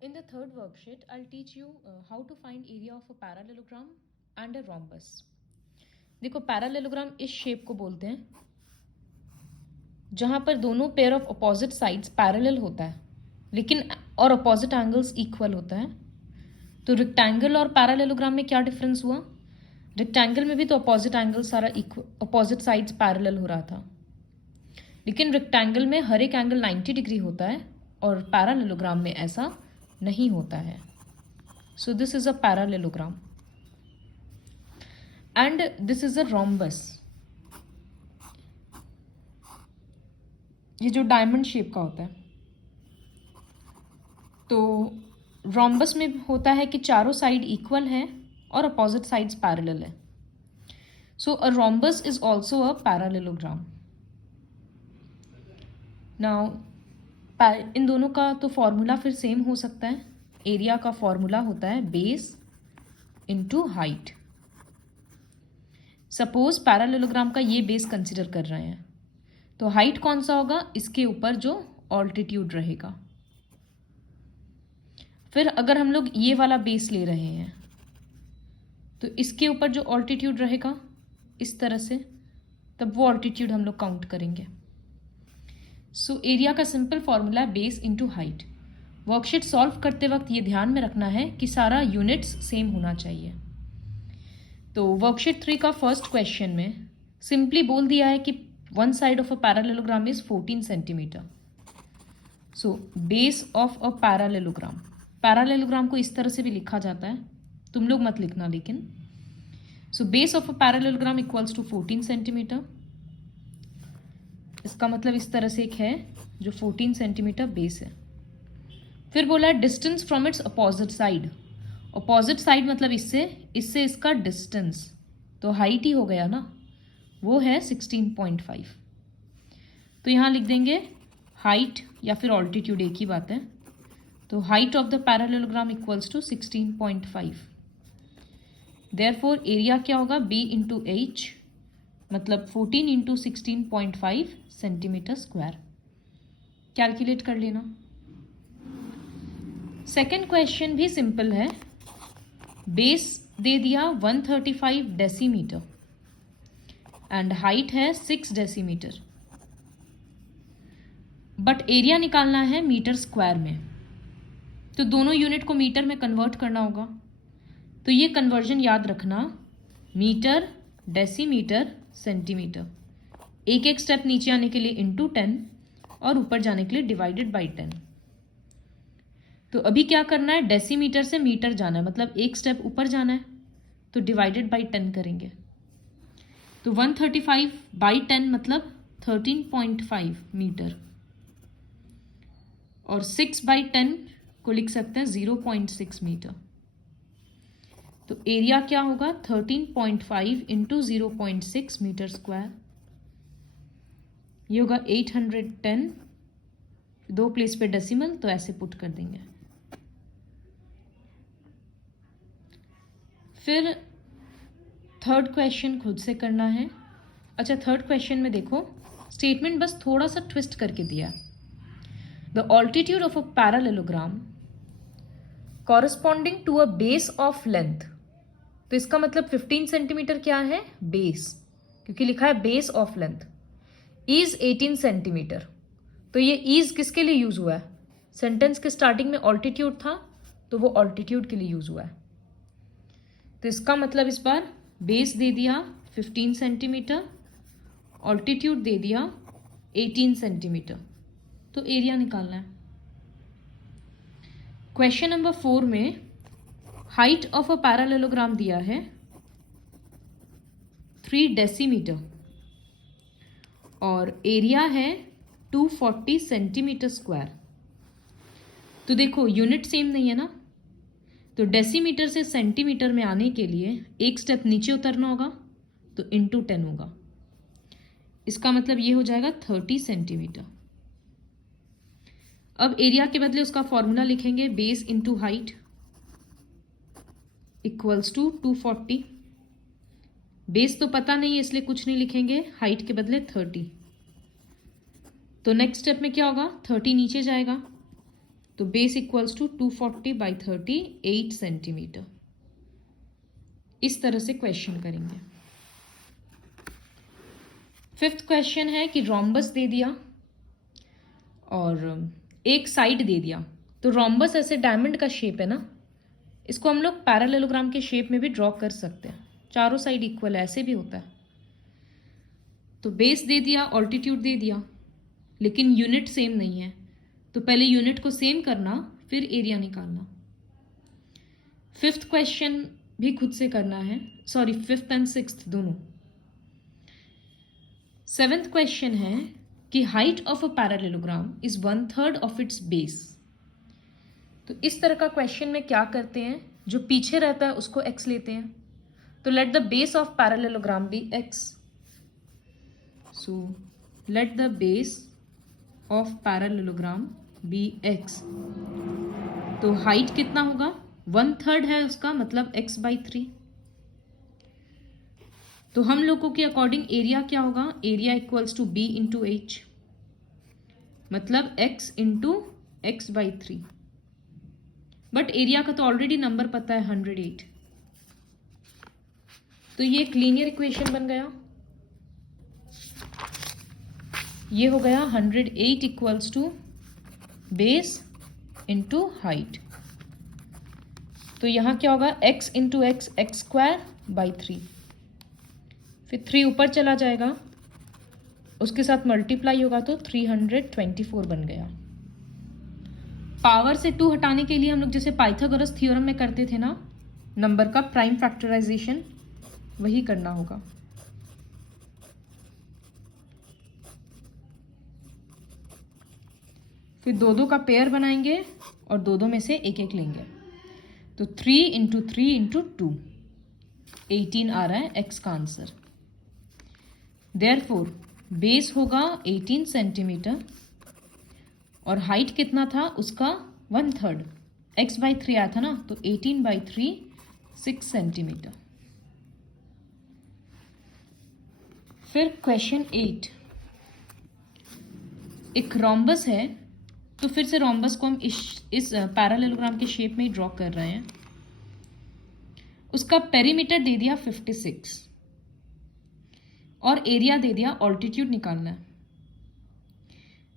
In the third worksheet, I'll teach you how to find area of a parallelogram and a rhombus. देखो parallelogram इस shape को बोलते हैं जहां पर दोनों pair of opposite sides parallel होता है लेकिन और अपोजिट एंगल्स इक्वल होता है। तो रेक्टेंगल और पैरालेलोग्राम में क्या डिफरेंस हुआ? रेक्टेंगल में भी तो अपोजिट एंगल सारा अपोजिट साइड्स पैरेलल हो रहा था, लेकिन रेक्टेंगल में हर एक एंगल 90 डिग्री होता है और पैरालेलोग्राम में ऐसा नहीं होता है। So this is a parallelogram and this is a rhombus. ये जो डायमंड शेप का होता है, तो रोम्बस में होता है कि चारों साइड इक्वल है और अपोजिट साइड्स पैरेलल है। So a rhombus is also a parallelogram. Now इन दोनों का तो फॉर्मूला फिर सेम हो सकता है। एरिया का फॉर्मूला होता है base into height. Suppose parallelogram का ये बेस कंसिडर कर रहे हैं, तो हाइट कौन सा होगा? इसके ऊपर जो ऑल्टीट्यूड रहेगा। फिर अगर हम लोग ये वाला बेस ले रहे हैं तो इसके ऊपर जो ऑल्टीट्यूड रहेगा इस तरह से, तब वो ऑल्टीट्यूड हम लोग काउंट करेंगे। सो एरिया का सिंपल फॉर्मूला है base into height. Worksheet solve करते वक्त ये ध्यान में रखना है कि सारा यूनिट्स सेम होना चाहिए। तो वर्कशीट 3 का फर्स्ट क्वेश्चन में सिंपली बोल दिया है कि one side of a parallelogram is 14 centimetre. So base of a parallelogram, parallelogram को इस तरह से भी लिखा जाता है, तुम लोग मत लिखना लेकिन। So base of a parallelogram equals to 14 centimeter. इसका मतलब इस तरह से एक है जो 14 सेंटीमीटर बेस है। फिर बोला है distance from its opposite side. Opposite side मतलब इससे इसका डिस्टेंस, तो हाइट ही हो गया ना, वो है 16.5। तो यहाँ लिख देंगे हाइट या फिर ऑल्टीट्यूड, एक ही बात है। तो height of the parallelogram equals to 16.5। Therefore area क्या होगा? बी इंटू एच, मतलब 14 इंटू 16.5 सेंटीमीटर स्क्वायर। कैलकुलेट कर लेना। सेकेंड क्वेश्चन भी सिंपल है। बेस दे दिया 135 डेसीमीटर एंड हाइट है 6 डेसीमीटर, बट एरिया निकालना है मीटर स्क्वायर में। तो दोनों यूनिट को मीटर में कन्वर्ट करना होगा। तो ये कन्वर्जन याद रखना, मीटर, डेसीमीटर, सेंटीमीटर। एक एक स्टेप नीचे आने के लिए इंटू 10 और ऊपर जाने के लिए डिवाइडेड बाई 10। तो अभी क्या करना है? डेसीमीटर से मीटर जाना है, मतलब एक स्टेप ऊपर जाना है, तो डिवाइडेड बाई 10 करेंगे। तो 135 बाई 10 मतलब 13.5 मीटर, और 6 बाई 10 को लिख सकते हैं 0.6 मीटर। तो एरिया क्या होगा? 13.5 इंटू 0.6 मीटर स्क्वायर। ये होगा 810। दो प्लेस पे डेसिमल, तो ऐसे पुट कर देंगे। फिर थर्ड क्वेश्चन खुद से करना है। अच्छा, थर्ड क्वेश्चन में देखो स्टेटमेंट बस थोड़ा सा ट्विस्ट करके दिया। The altitude of a parallelogram corresponding to a base of length. तो इसका मतलब 15 सेंटीमीटर क्या है? बेस, क्योंकि लिखा है base of length is 18 centimetre. तो ये इज किसके लिए यूज हुआ है? सेंटेंस के स्टार्टिंग में ऑल्टीट्यूड था, तो वो ऑल्टीट्यूड के लिए यूज हुआ है। तो इसका मतलब इस बार बेस दे दिया 15 सेंटीमीटर, ऑल्टीट्यूड दे दिया 18 सेंटीमीटर। तो एरिया निकालना है। क्वेश्चन नंबर 4 में हाइट ऑफ अ पैरालेलोग्राम दिया है 3 डेसीमीटर और एरिया है 240 सेंटीमीटर स्क्वायर। तो देखो यूनिट सेम नहीं है ना, तो डेसीमीटर से सेंटीमीटर में आने के लिए एक स्टेप नीचे उतरना होगा, तो इंटू 10 होगा। इसका मतलब ये हो जाएगा 30 सेंटीमीटर। अब एरिया के बदले उसका फॉर्मूला लिखेंगे base into height equals to 240। Base तो पता नहीं है इसलिए कुछ नहीं लिखेंगे, हाइट के बदले 30। तो नेक्स्ट स्टेप में क्या होगा? 30 नीचे जाएगा, तो बेस इक्वल्स टू 240/30 8 सेंटीमीटर। इस तरह से क्वेश्चन करेंगे। फिफ्थ क्वेश्चन है कि रोम्बस दे दिया और एक साइड दे दिया। तो रोम्बस ऐसे डायमंड का शेप है ना, इसको हम लोग पैरेललोग्राम के शेप में भी ड्रॉ कर सकते हैं। चारों साइड इक्वल ऐसे भी होता है। तो बेस दे दिया, ऑल्टीट्यूड दे दिया, लेकिन यूनिट सेम नहीं है। तो पहले यूनिट को सेम करना, फिर एरिया निकालना। फिफ्थ क्वेश्चन भी खुद से करना है, सॉरी फिफ्थ एंड सिक्स्थ दोनों। सेवेंथ क्वेश्चन है कि height of a parallelogram is 1/3 of its base. तो इस तरह का क्वेश्चन में क्या करते हैं, जो पीछे रहता है उसको x लेते हैं। तो let the base of parallelogram be x। So let the base of parallelogram be x। तो हाइट कितना होगा, 1/3 है उसका, मतलब x/3। तो हम लोगों के अकॉर्डिंग एरिया क्या होगा, area equals to b into h, मतलब x into x/3। But area का तो ऑलरेडी नंबर पता है 108। तो ये एक लीनियर इक्वेशन बन गया। ये हो गया 108 equals to base into height. तो यहाँ क्या होगा, x इंटू एक्स, x²/3। फिर 3 ऊपर चला जाएगा, उसके साथ मल्टीप्लाई होगा तो 324 बन गया। पावर से 2 हटाने के लिए हम लोग जैसे पाइथागोरस थ्योरम में करते थे ना, नंबर का प्राइम फैक्टराइजेशन, वही करना होगा। फिर 2-2 का पेयर बनाएंगे और 2-2 में से 1-1 लेंगे। तो 3 इंटू 3 इंटू 2, 18 आ रहा है x का आंसर। देयरफॉर बेस होगा 18 सेंटीमीटर और हाइट कितना था उसका 1/3, x/3 आया था ना, तो 18/3 6 सेंटीमीटर। फिर क्वेश्चन 8, एक रोम्बस है। तो फिर से रोम्बस को हम इस पैरेललोग्राम के शेप में ही ड्रॉ कर रहे हैं। उसका पेरीमीटर दे दिया 56 और एरिया दे दिया, ऑल्टीट्यूड निकालना है।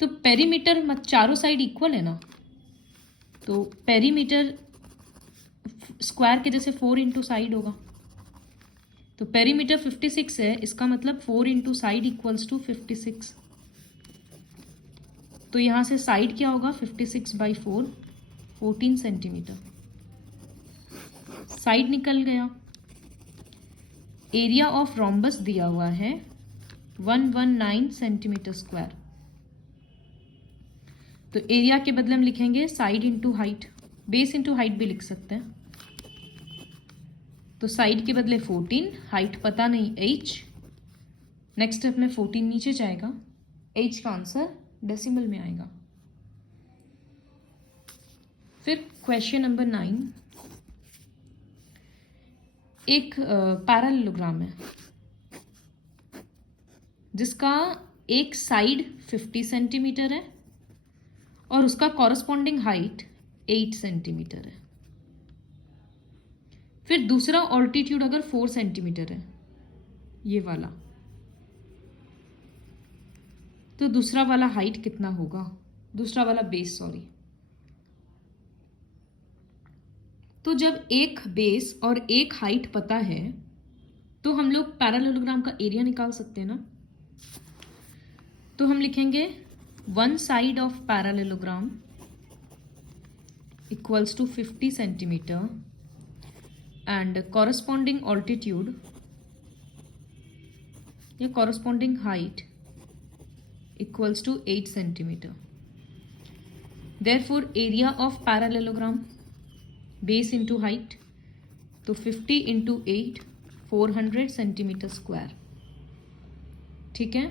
तो पेरीमीटर मत चारों साइड इक्वल है ना, तो पेरीमीटर स्क्वायर के जैसे 4 इंटू साइड होगा। तो पेरीमीटर 56 है, इसका मतलब 4 इंटू साइड इक्वल्स टू 56। तो यहाँ से साइड क्या होगा, 56/4, 14 सेंटीमीटर। साइड निकल गया। एरिया ऑफ रोम्बस दिया हुआ है 119 सेंटीमीटर स्क्वायर। तो एरिया के बदले हम लिखेंगे side into height, base into height भी लिख सकते हैं। तो साइड के बदले 14, हाइट पता नहीं h, नेक्स्ट स्टेप में 14 नीचे जाएगा, h का आंसर डेसिमल में आएगा। फिर क्वेश्चन नंबर 9, एक पैरेललोग्राम है जिसका एक साइड 50 सेंटीमीटर है और उसका कॉरस्पॉन्डिंग हाइट 8 सेंटीमीटर है। फिर दूसरा ऑल्टीट्यूड अगर 4 सेंटीमीटर है, ये वाला, तो दूसरा वाला हाइट कितना होगा, दूसरा वाला बेस, सॉरी। तो जब एक बेस और एक हाइट पता है तो हम लोग पैरेललोग्राम का एरिया निकाल सकते हैं ना। तो हम लिखेंगे one side of parallelogram equals to 50 centimeter and corresponding altitude या corresponding height equals to 8 centimeter. Therefore area of parallelogram, base into height, तो 50 into 8, 400 सेंटीमीटर स्क्वायर। ठीक है।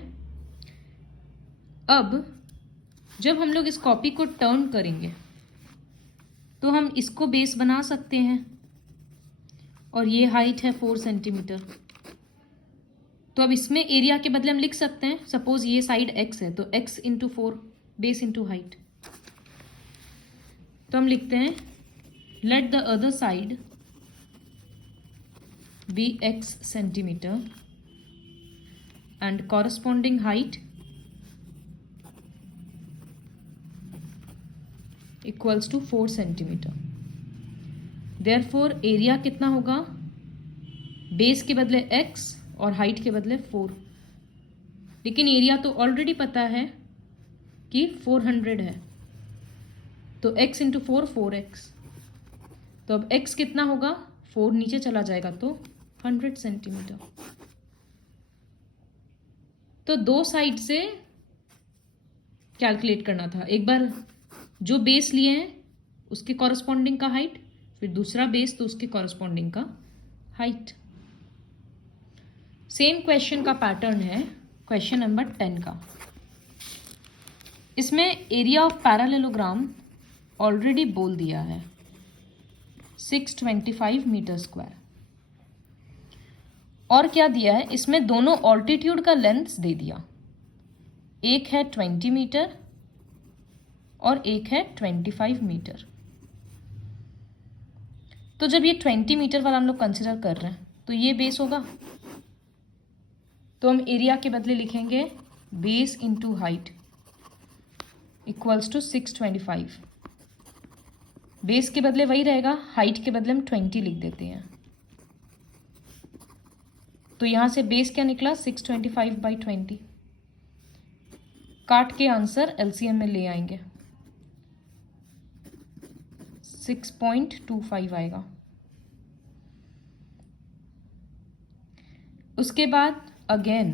अब जब हम लोग इस कॉपी को टर्न करेंगे तो हम इसको बेस बना सकते हैं और ये हाइट है 4 सेंटीमीटर। तो अब इसमें एरिया के बदले हम लिख सकते हैं, सपोज ये साइड x है तो x into 4, base into height. तो हम लिखते हैं let the other side be x centimeter and corresponding height equals to 4 centimeter. Therefore area कितना होगा, बेस के बदले x और हाइट के बदले 4, लेकिन एरिया तो ऑलरेडी पता है कि 400 है, तो x इंटू 4 4x। तो अब x कितना होगा, 4 नीचे चला जाएगा तो 100 सेंटीमीटर। तो दो साइड से कैलकुलेट करना था, एक बार जो बेस लिए हैं उसके कॉरस्पॉन्डिंग का हाइट, फिर दूसरा बेस तो उसके कॉरस्पॉन्डिंग का हाइट। सेम क्वेश्चन का पैटर्न है क्वेश्चन नंबर 10 का। इसमें एरिया ऑफ पैरेललोग्राम ऑलरेडी बोल दिया है 625 मीटर स्क्वायर। और क्या दिया है, इसमें दोनों ऑल्टीट्यूड का लेंथ दे दिया, एक है 20 मीटर और एक है 25 मीटर। तो जब ये 20 मीटर वाला हम लोग कंसिडर कर रहे हैं तो ये बेस होगा, तो हम एरिया के बदले लिखेंगे base into height equals to 625। बेस के बदले वही रहेगा, हाइट के बदले हम 20 लिख देते हैं। तो यहां से बेस क्या निकला 625/20। काट के आंसर एलसीएम में ले आएंगे, 6.25 आएगा। उसके बाद अगेन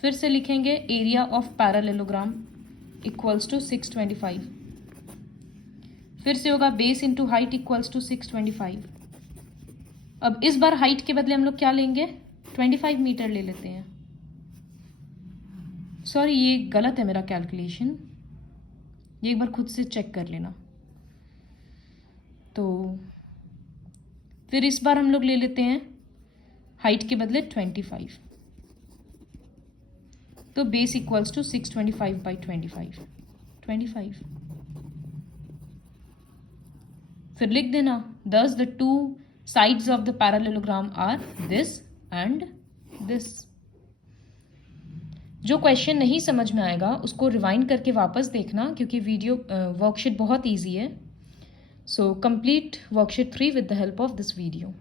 फिर से लिखेंगे area of parallelogram equals to 625। फिर से होगा base into height equals to 625। अब इस बार हाइट के बदले हम लोग क्या लेंगे, 25 मीटर ले लेते हैं। सॉरी, ये गलत है मेरा कैलकुलेशन, ये एक बार खुद से चेक कर लेना। तो फिर इस बार हम लोग ले लेते हैं हाइट के बदले 25, तो बेस इक्वल्स टू 625/25 25। फिर लिख देना thus the two sides of the parallelogram are this and this। जो क्वेश्चन नहीं समझ में आएगा उसको रिवाइंड करके वापस देखना, क्योंकि वीडियो वर्कशीट बहुत ईजी है। So complete worksheet 3 with the help of this video।